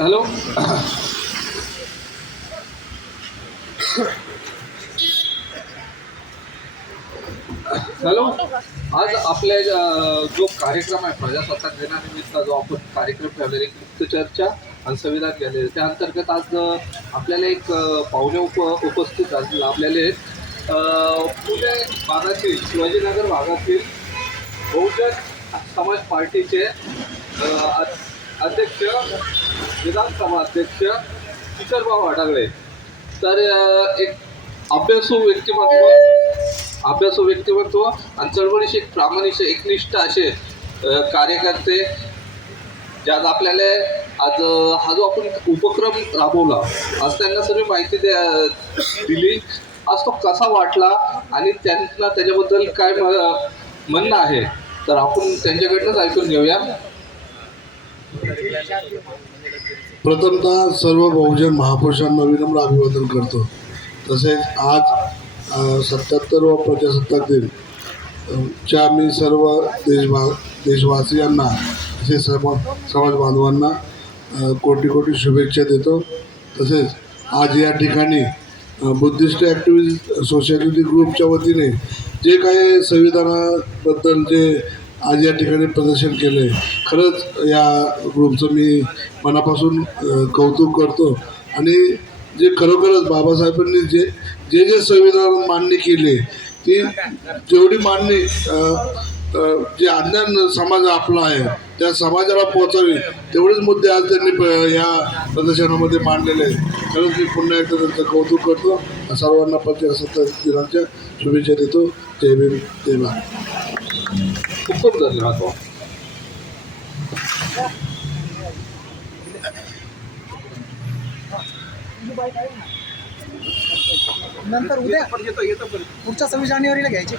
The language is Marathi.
हॅलो. हॅलो. आज आपल्या जो कार्यक्रम आहे प्रजासत्ताक दिनानिमित्त जो आपण कार्यक्रम ठेवलेला एक मुक्त चर्चा आणि संविधान केलेलं त्या अंतर्गत आज आपल्याला एक पाहुणे उपस्थित लाभलेले आहेत. पुणे भागातील शिवाजीनगर भागातील बहुजन समाज पार्टीचे अध्यक्ष विधानसभा अध्यक्ष किशोरभाऊ अडागळे. तर एक अभ्यासू व्यक्तिमत्व आणि चळवळीशी प्रामाणिक एकनिष्ठ असे कार्यकर्ते ज्यात आपल्याला आज हा जो आपण उपक्रम राबवला आज त्यांना सगळी माहिती दिली. आज तो कसा वाटला आणि त्यांना त्याच्याबद्दल काय म्हणणं आहे तर आपण त्यांच्याकडनंच ऐकून घेऊया. प्रथमतः सर्व बहुजन महापुरुषांना विनम्र अभिवादन करतो. तसेच आज 77वा प्रजासत्ताक दिन च्या मी सर्व देशवासियांना तसेच समाज बांधवांना कोटी कोटी शुभेच्छा देतो. तसेच आज या ठिकाणी बुद्धिस्ट ॲक्टिव्हिस्ट सोसायटी ग्रुपच्या वतीने जे काही संविधानाबद्दल जे आज या ठिकाणी प्रदर्शन केले खरंच या ग्रुपचं मी मनापासून कौतुक करतो. आणि जे खरोखरच बाबासाहेबांनी जे जे जे संविधान मान्य केले ती जेवढी मान्य जे अज्ञान समाज आपला आहे त्या समाजाला पोहोचावी तेवढेच मुद्दे आज त्यांनी या प्रदर्शनामध्ये मांडलेले आहेत. खरंच मी पुन्हा एकदा त्यांचं कौतुक करतो. सर्वांना प्रजासत्ताक दिनाच्या शुभेच्छा देतो. जय भीम जय भारत. खूप खूप धन्यवाद. नंतर उद्या पुढच्या 26 जानेवारीला घ्यायची.